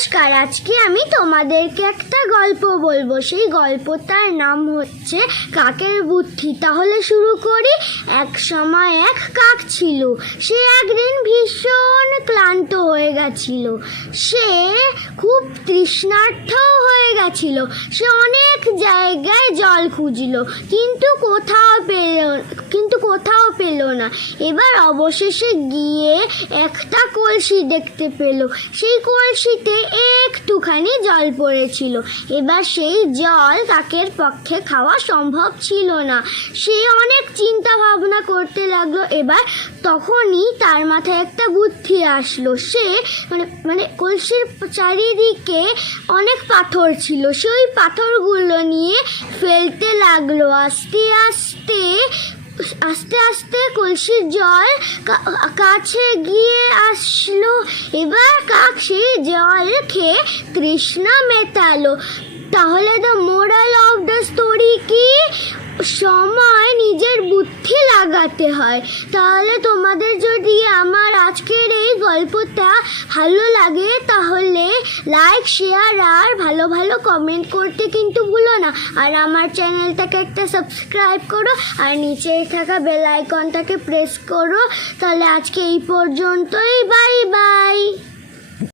নমস্কার, আজকে আমি তোমাদেরকে একটা গল্প বলবো। সেই গল্পটার নাম হচ্ছে কাকের বুদ্ধি। তাহলে শুরু করি। এক সময় এক কাক ছিল। সে একদিন ভীষণ ক্লান্ত হয়ে গেছিল। সে খুব তৃষ্ণার্ত হয়ে গেছিল। সে অনেক জায়গায় জল খুঁজলো, কিন্তু কোথাও পেল না। এবার অবশেষে গিয়ে একটা কলসি দেখতে পেল। সেই কলসিতে একটুখানি জল পড়েছিল। এবার সেই জল কাকের পক্ষে খাওয়া সম্ভব ছিল না। সে অনেক চিন্তা ভাবনা করতে লাগলো। এবার তখনই তার মাথায় একটা বুদ্ধি আসলো। সে মানে কলসির চারিদিকে অনেক পাথর ছিল। সে ওই পাথরগুলো নিয়ে ফেলতে লাগলো। আস্তে আস্তে কলসির জল কাছে গিয়ে আসলো। এবার কাক সেই জল খেয়ে তৃষ্ণা মেটালো। তাহলে the moral of the story কি? সময় নিজের বুদ্ধি লাগাতে হয়। তাহলে তোমাদের যদি আমার আজকের এই গল্পটা ভালো লাগে তাহলে লাইক, শেয়ার আর ভালো ভালো কমেন্ট করতে কিন্তু ভুলো না। আর আমার চ্যানেলটাকে একটা সাবস্ক্রাইব করো আর নিচে থাকা বেল আইকনটাকে প্রেস করো। তাহলে আজকে এই পর্যন্তই। Bye bye.